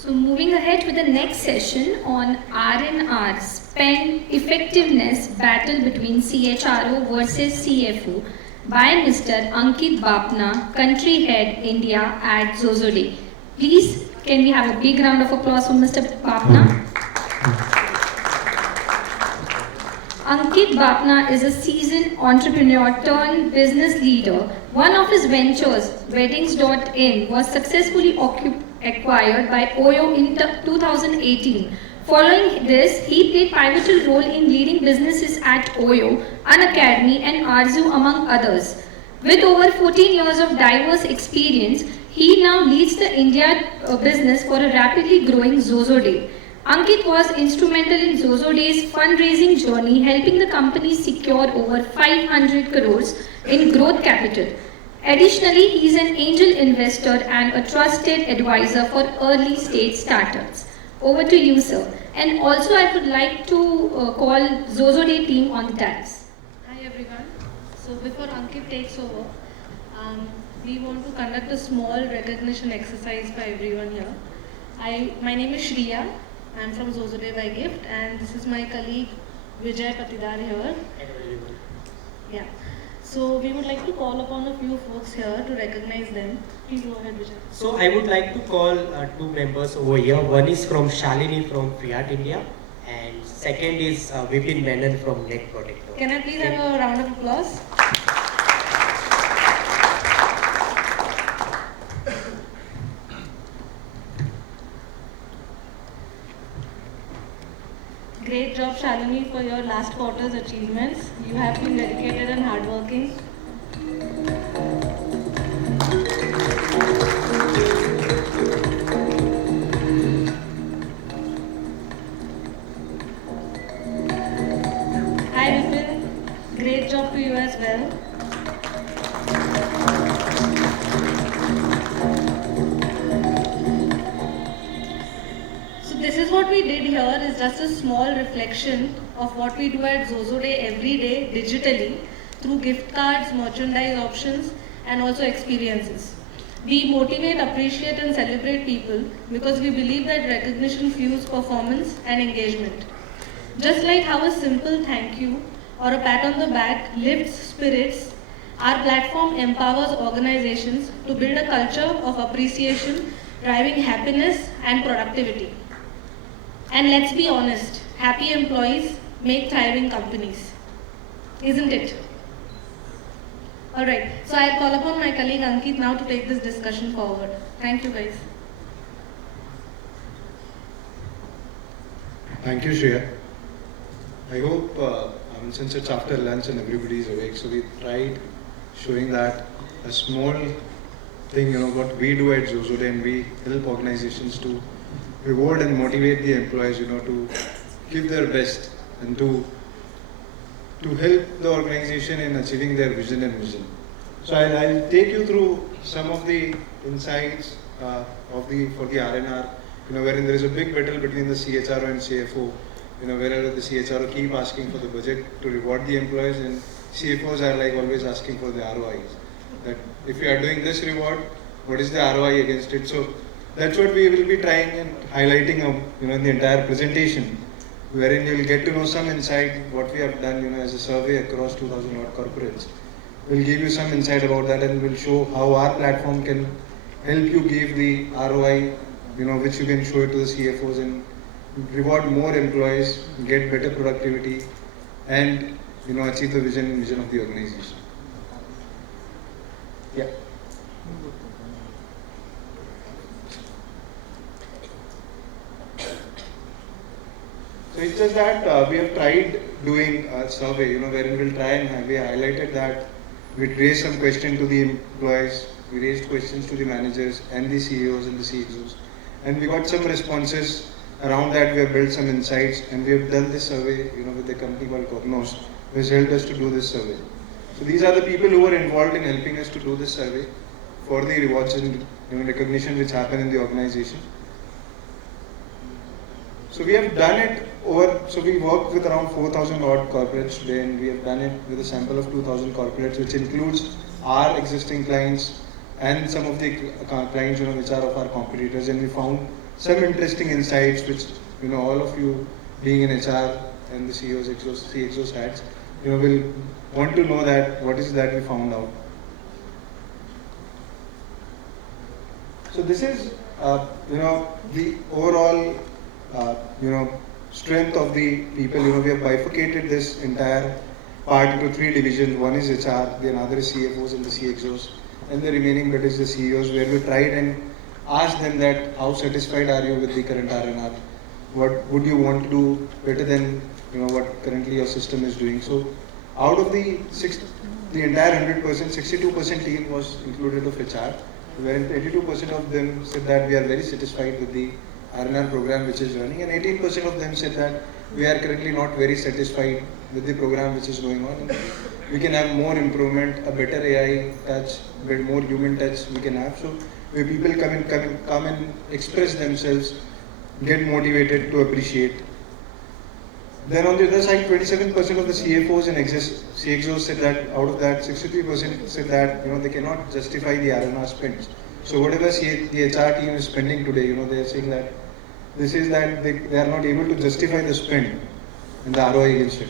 So moving ahead with the next session on R&R, spend effectiveness battle between CHRO versus CFO by Mr. Ankit Bapna, Country Head India at Xoxoday. Please, can we have a big round of applause for Mr. Bapna? Ankit Bapna is a seasoned entrepreneur turned business leader. One of his ventures, Weddings.in, was successfully acquired by Oyo in 2018. Following this, he played pivotal role in leading businesses at Oyo, An Academy and Arzu among others. With over 14 years of diverse experience, he now leads the India business for a rapidly growing Xoxoday. Ankit was instrumental in Xoxoday's fundraising journey, helping the company secure over 500 crores in growth capital. Additionally, he is an angel investor and a trusted advisor for early stage startups. Over to you, sir. And also, I would like to call Xoxoday team on the dais. Hi everyone. So before Ankit takes over, we want to conduct a small recognition exercise for everyone here. My name is Shriya. I'm from Xoxoday by Gift, and this is my colleague Vijay Patidar here. Yeah. So we would like to call upon a few folks here to recognize them. Please go ahead, Vijay. So I would like to call two members over here. One is from Shalini from Fiat India, and second is Vipin Menon from Neck Protector. Can I please have a round of applause? Great job, Shalini, for your last quarter's achievements. You have been dedicated and hardworking. Hi, Vipin. Great job to you as well. This is what we did here is just a small reflection of what we do at Xoxoday every day digitally through gift cards, merchandise options and also experiences. We motivate, appreciate and celebrate people because we believe that recognition fuels performance and engagement. Just like how a simple thank you or a pat on the back lifts spirits, our platform empowers organizations to build a culture of appreciation, driving happiness and productivity. And let's be honest, happy employees make thriving companies, isn't it? Alright, so I'll call upon my colleague Ankit now to take this discussion forward. Thank you guys. Thank you, Shreya. I hope, since it's after lunch and everybody is awake, so we tried showing that a small thing, what we do at Xoxoday, and we help organizations to reward and motivate the employees, to give their best and to help the organization in achieving their vision and mission. So I'll take you through some of the insights for the R&R, wherein there is a big battle between the CHRO and CFO, wherever the CHRO keep asking for the budget to reward the employees, and CFOs are like always asking for the ROIs. That if you are doing this reward, what is the ROI against it? So that's what we will be trying and highlighting, in the entire presentation, wherein you will get to know some insight what we have done, as a survey across 2,000 odd corporates. We'll give you some insight about that, and we'll show how our platform can help you give the ROI, which you can show it to the CFOs and reward more employees, get better productivity, and achieve the vision of the organization. Yeah. So it's just that we have tried doing a survey, wherein we'll try and we highlighted that we raised some questions to the employees, we raised questions to the managers and the CEOs and the CXOs, and we got some responses around that. We have built some insights, and we have done this survey, with a company called Cognos, which helped us to do this survey. So these are the people who were involved in helping us to do this survey for the rewards and recognition which happen in the organization. So we have done it so we work with around 4,000 odd corporates today, and we have done it with a sample of 2,000 corporates, which includes our existing clients and some of the clients, which are of our competitors, and we found some interesting insights which, all of you being in HR and the CEOs, CXOs hats, will want to know that what is that we found out. So this is, the overall, strength of the people. We have bifurcated this entire part into 3 divisions. One is HR, the another is CFOs and the CXOs, and the remaining bit is the CEOs, where we tried and asked them that how satisfied are you with the current R&R? What would you want to do better than what currently your system is doing? So out of the entire 100%, 62% team was included of HR, where 82% of them said that we are very satisfied with the R&R program which is running, and 18% of them said that we are currently not very satisfied with the program which is going on. We can have more improvement, a better AI touch, a bit more human touch we can have. So where people come and express themselves, get motivated to appreciate. Then on the other side, 27% of the CFOs and CXOs said that out of that, 63% said that they cannot justify the R&R spends. So whatever the HR team is spending today, they are saying that this is that they are not able to justify the spend and the ROI against it.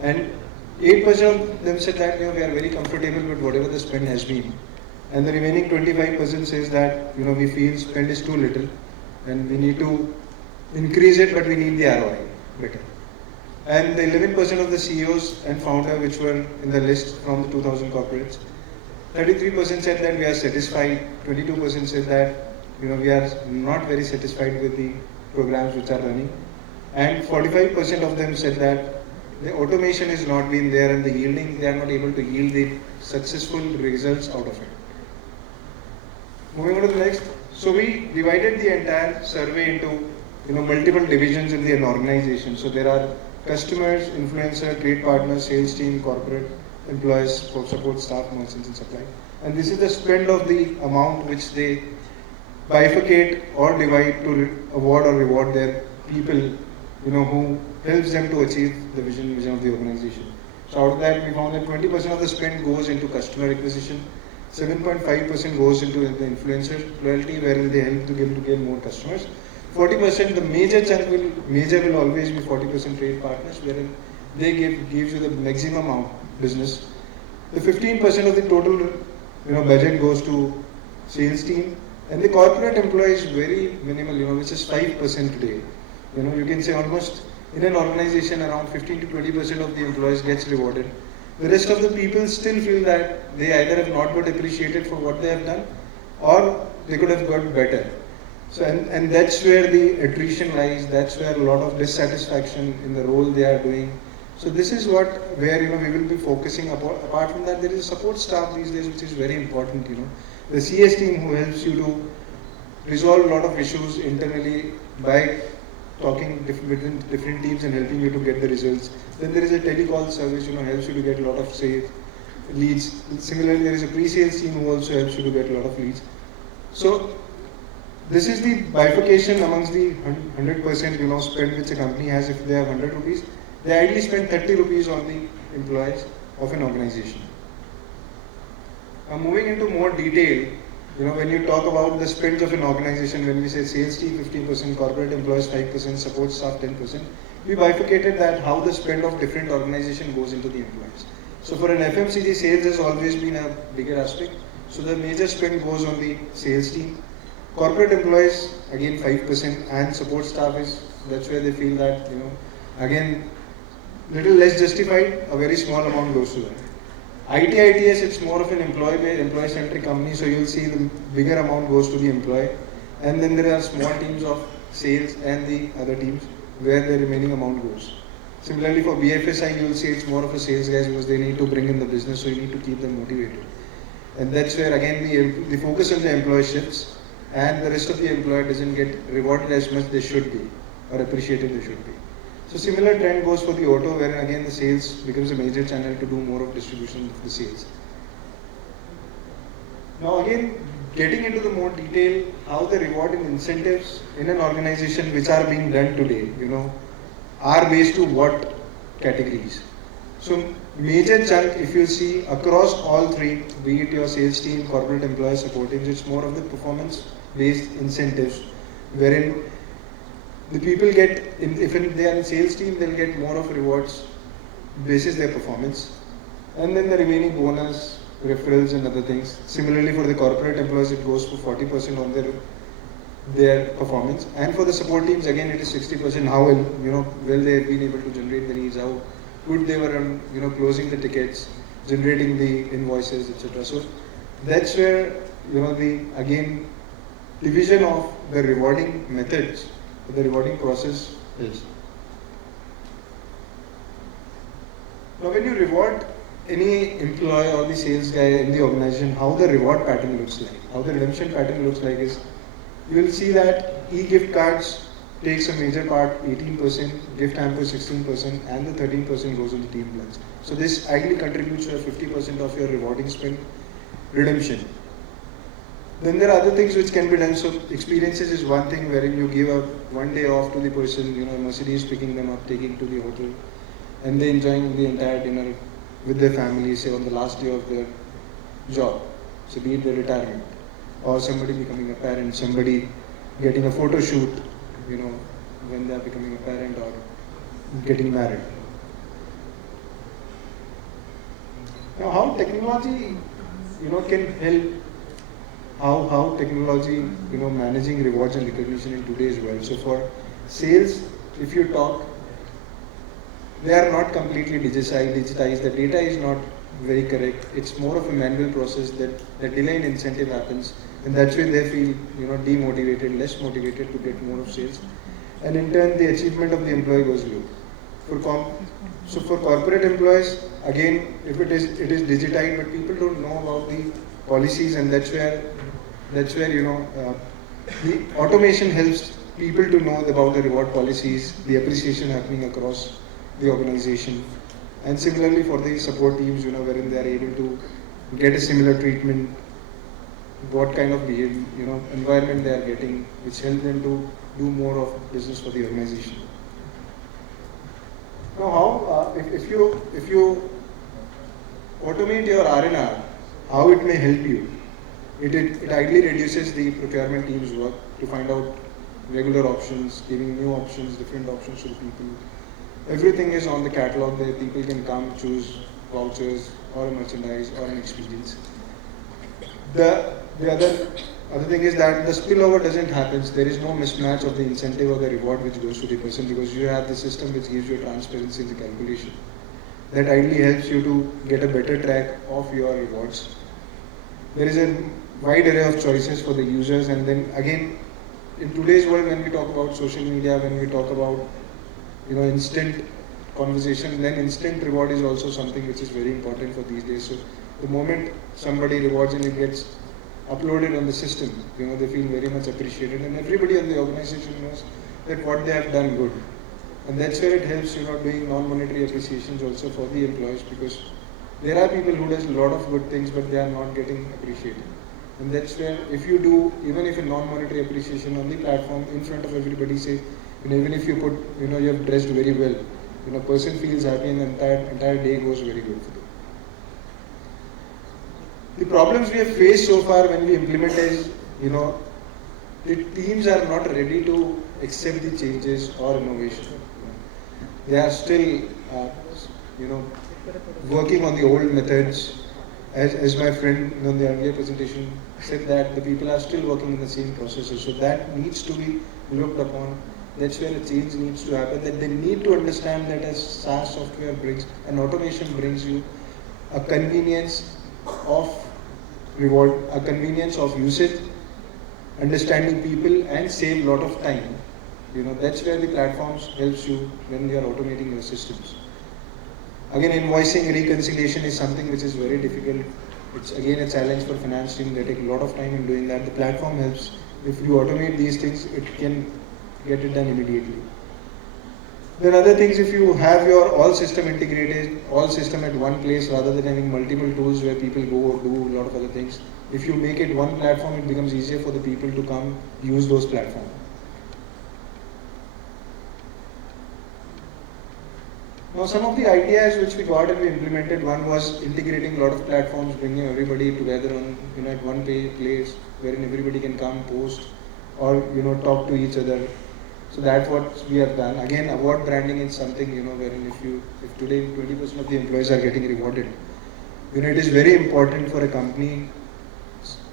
And 8% of them said that we are very comfortable with whatever the spend has been. And the remaining 25% says that we feel spend is too little and we need to increase it, but we need the ROI better. And the 11% of the CEOs and founder which were in the list from the 2000 corporates, 33% said that we are satisfied, 22% said that we are not very satisfied with the programs which are running, and 45% of them said that the automation is not been there and they are not able to yield the successful results out of it. Moving on to the next. So we divided the entire survey into multiple divisions in the organization. So there are customers, influencer, trade partners, sales team, corporate employees, support staff, merchants and supply. And this is the spend of the amount which they bifurcate or divide to award or reward their people, who helps them to achieve the vision of the organization. So out of that, we found that 20% of the spend goes into customer acquisition, 7.5% goes into the influencer loyalty, wherein they help to get more customers. 40%, the major chunk will always be 40% trade partners, wherein they gives you the maximum amount business. The 15% of the total budget goes to sales team, and the corporate employee is very minimal, which is 5% today. You can say almost in an organization around 15 to 20% of the employees gets rewarded. The rest of the people still feel that they either have not got appreciated for what they have done, or they could have got better. So and that's where the attrition lies. That's where a lot of dissatisfaction in the role they are doing. So this is where we will be focusing upon. Apart from that, there is a support staff these days which is very important. The CS team who helps you to resolve a lot of issues internally by talking between different teams and helping you to get the results. Then there is a telecall service, helps you to get a lot of leads. Similarly, there is a pre-sales team who also helps you to get a lot of leads. So this is the bifurcation amongst the 100% spend which a company has. If they have 100 rupees, they ideally spend 30 rupees on the employees of an organization. Now moving into more detail, when you talk about the spends of an organization, when we say sales team 15%, corporate employees 5%, support staff 10%, we bifurcated that how the spend of different organization goes into the employees. So for an FMCG, sales has always been a bigger aspect. So the major spend goes on the sales team. Corporate employees, again 5%, and support staff that's where they feel that, again, little less justified, a very small amount goes to them. ITITS, it's more of an employee-centric company, so you'll see the bigger amount goes to the employee. And then there are small teams of sales and the other teams where the remaining amount goes. Similarly for BFSI, you'll see it's more of a sales guys because they need to bring in the business, so you need to keep them motivated. And that's where again the focus on the employee shifts, and the rest of the employee doesn't get rewarded as much they should be, or appreciated they should be. So similar trend goes for the auto, where again the sales becomes a major channel to do more of distribution of the sales. Now again, getting into the more detail, how the reward and incentives in an organization which are being done today, are based to what categories. So major chunk, if you see across all three, be it your sales team, corporate employee support teams, it's more of the performance based incentives, wherein the people get, if they are in sales team, they'll get more of rewards basis their performance, and then the remaining bonus, referrals and other things. Similarly, for the corporate employees, it goes to 40% on their performance, and for the support teams, again, it is 60%. How well they have been able to generate the needs, how good they were on closing the tickets, generating the invoices, etc. So that's where the again division of the rewarding methods, the rewarding process is. Now, when you reward any employee or the sales guy in the organization, how the reward pattern looks like, how the redemption pattern looks like is, you will see that e-gift cards takes a major part, 18%, gift hamper 16%, and the 13% goes on the team plans. So this ideally contributes to 50% of your rewarding spend redemption. Then there are other things which can be done. So experiences is one thing wherein you give up one day off to the person, Mercedes picking them up, taking to the hotel, and they enjoying the entire dinner with their family, say on the last day of their job. So be it their retirement, or somebody becoming a parent, somebody getting a photo shoot, when they are becoming a parent or getting married. Now, how technology, can help. How technology, managing rewards and recognition in today's world. So for sales, if you talk, they are not completely digitized. The data is not very correct. It's more of a manual process that the delay in incentive happens, and that's when they feel, demotivated, less motivated to get more of sales, and in turn the achievement of the employee goes low. So for corporate employees, again, if it is digitized, but people don't know about the policies, and that's where the automation helps people to know about the reward policies, the appreciation happening across the organization, and similarly for the support teams, wherein they are able to get a similar treatment, what kind of behavior, environment they are getting, which helps them to do more of business for the organization. Now, how if you automate your R&R, how it may help you? It ideally reduces the procurement team's work to find out regular options, giving new options, different options to the people. Everything is on the catalog there. People can come, choose vouchers or a merchandise or an experience. The other thing is that the spillover doesn't happen. There is no mismatch of the incentive or the reward which goes to the person, because you have the system which gives you transparency in the calculation. That ideally helps you to get a better track of your rewards. There is a wide array of choices for the users, and then again, in today's world, when we talk about social media, when we talk about instant conversation, then instant reward is also something which is very important for these days. So the moment somebody rewards and it gets uploaded on the system, they feel very much appreciated, and everybody in the organization knows that what they have done good. And that's where it helps, doing non-monetary appreciations also for the employees, because there are people who does a lot of good things, but they are not getting appreciated. And that's where, if you do, even if a non-monetary appreciation on the platform in front of everybody, say, even if you put, you have dressed very well, person feels happy, and the entire day goes very good for them. The problems we have faced so far when we implement is, the teams are not ready to accept the changes or innovation. They are still, working on the old methods. As my friend in the earlier presentation said, that the people are still working in the same processes. So that needs to be looked upon. That's where a change needs to happen. That they need to understand that as SaaS software brings, and automation brings you a convenience of reward, a convenience of usage, understanding people, and save a lot of time. That's where the platforms helps you when you are automating your systems. Again, invoicing reconciliation is something which is very difficult. It's again a challenge for finance team. They take a lot of time in doing that. The platform helps. If you automate these things, it can get it done immediately. There are other things. If you have your all system integrated, all system at one place, rather than having multiple tools where people go do a lot of other things, if you make it one platform, it becomes easier for the people to come use those platforms. Now, some of the ideas which we got and we implemented, one was integrating a lot of platforms, bringing everybody together on at one place, wherein everybody can come, post, or talk to each other. So that's what we have done. Again, award branding is something wherein if today 20% of the employees are getting rewarded, it is very important for a company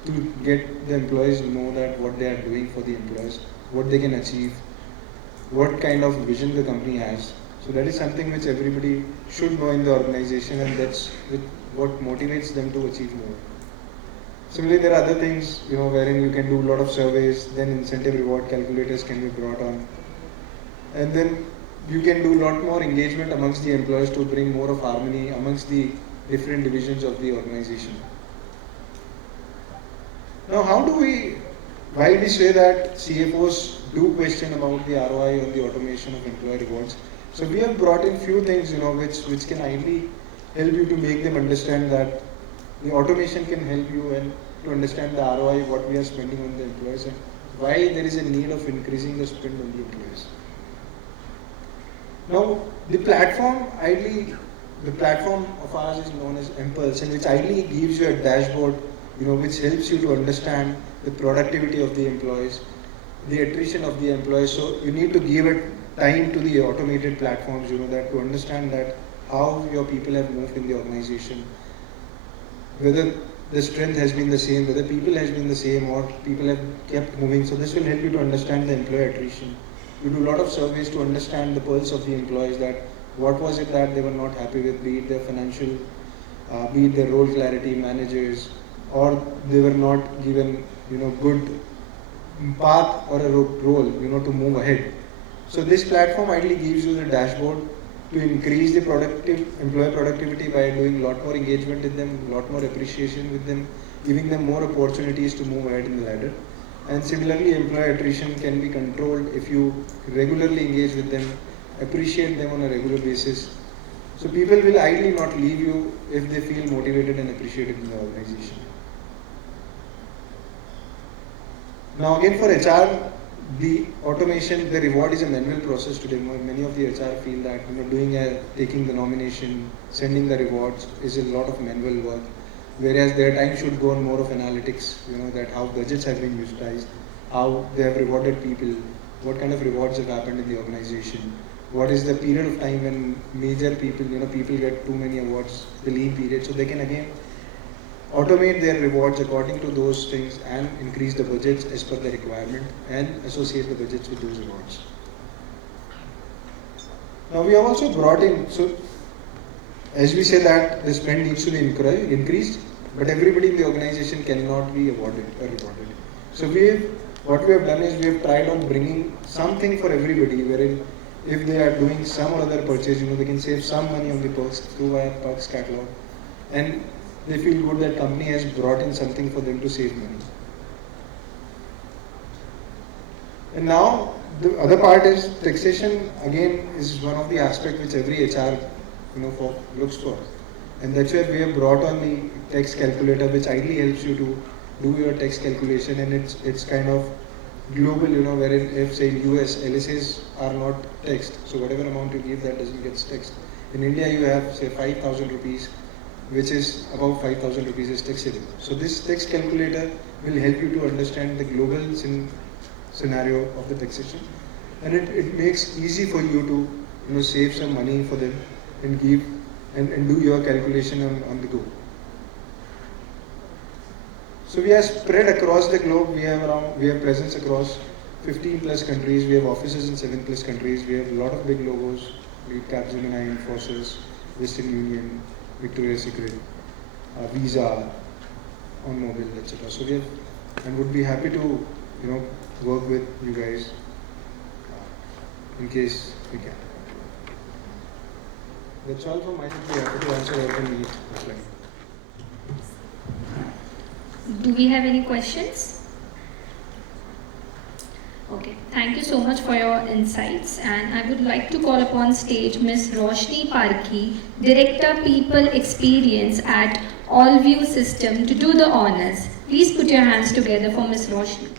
to get the employees to know that what they are doing for the employees, what they can achieve, what kind of vision the company has. So that is something which everybody should know in the organization, and that's what motivates them to achieve more. Similarly, there are other things, wherein you can do a lot of surveys, then incentive reward calculators can be brought on. And then you can do a lot more engagement amongst the employees to bring more of harmony amongst the different divisions of the organization. Now, how do we, while we say that CFOs do question about the ROI on the automation of employee rewards, so we have brought in few things, which can ideally help you to make them understand that the automation can help you and to understand the ROI, what we are spending on the employees, and why there is a need of increasing the spend on the employees. Now, the platform of ours is known as Impulse, and which ideally gives you a dashboard, which helps you to understand the productivity of the employees, the attrition of the employees. So you need to give it time to the automated platforms, that to understand that how your people have moved in the organization, whether the strength has been the same, whether people has been the same, or people have kept moving. So this will help you to understand the employee attrition. You do a lot of surveys to understand the pulse of the employees, that what was it that they were not happy with, be it their financial, be it their role clarity, managers, or they were not given, good path or a role, to move ahead. So this platform ideally gives you the dashboard to increase the employee productivity by doing a lot more engagement with them, a lot more appreciation with them, giving them more opportunities to move ahead in the ladder. And similarly, employee attrition can be controlled if you regularly engage with them, appreciate them on a regular basis. So people will ideally not leave you if they feel motivated and appreciated in the organization. Now again, for HR, the automation, the reward is a manual process today. Many of the HR feel that taking the nomination, sending the rewards is a lot of manual work, whereas their time should go on more of analytics. That how budgets have been utilized, how they have rewarded people, what kind of rewards have happened in the organization, what is the period of time when major people, people get too many awards, the lean period, so they can again automate their rewards according to those things and increase the budgets as per the requirement and associate the budgets with those rewards. Now we have also brought in, so as we say that the spend needs to be increased, but everybody in the organization cannot be awarded or rewarded. So what we have done is we have tried on bringing something for everybody, wherein if they are doing some or other purchase, they can save some money on the perks through our perks catalog, and they feel good that company has brought in something for them to save money. And now the other part is taxation. Again, is one of the aspects which every HR looks for, and that's where we have brought on the tax calculator, which ideally helps you to do your tax calculation, and it's kind of global, wherein if say in US LSAs are not taxed, so whatever amount you give that doesn't get taxed. In India you have say 5,000 rupees, which is above 5,000 rupees is taxable. So this tax calculator will help you to understand the global scenario of the taxation, and it makes easy for you to save some money for them and give and do your calculation on the go. So we are spread across the globe. We have presence across 15 plus countries. We have offices in 7 plus countries. We have a lot of big logos, like Capgemini, Infosys, Western Union, Victoria's Secret, Visa, on mobile, etc. So we have, and would be happy to work with you guys in case we can. That's all from my side. We are happy to answer all the needs. Do we have any questions? Okay, thank you so much for your insights, and I would like to call upon stage Ms. Roshni Parki, Director People Experience at Allview System, to do the honors. Please put your hands together for Ms. Roshni.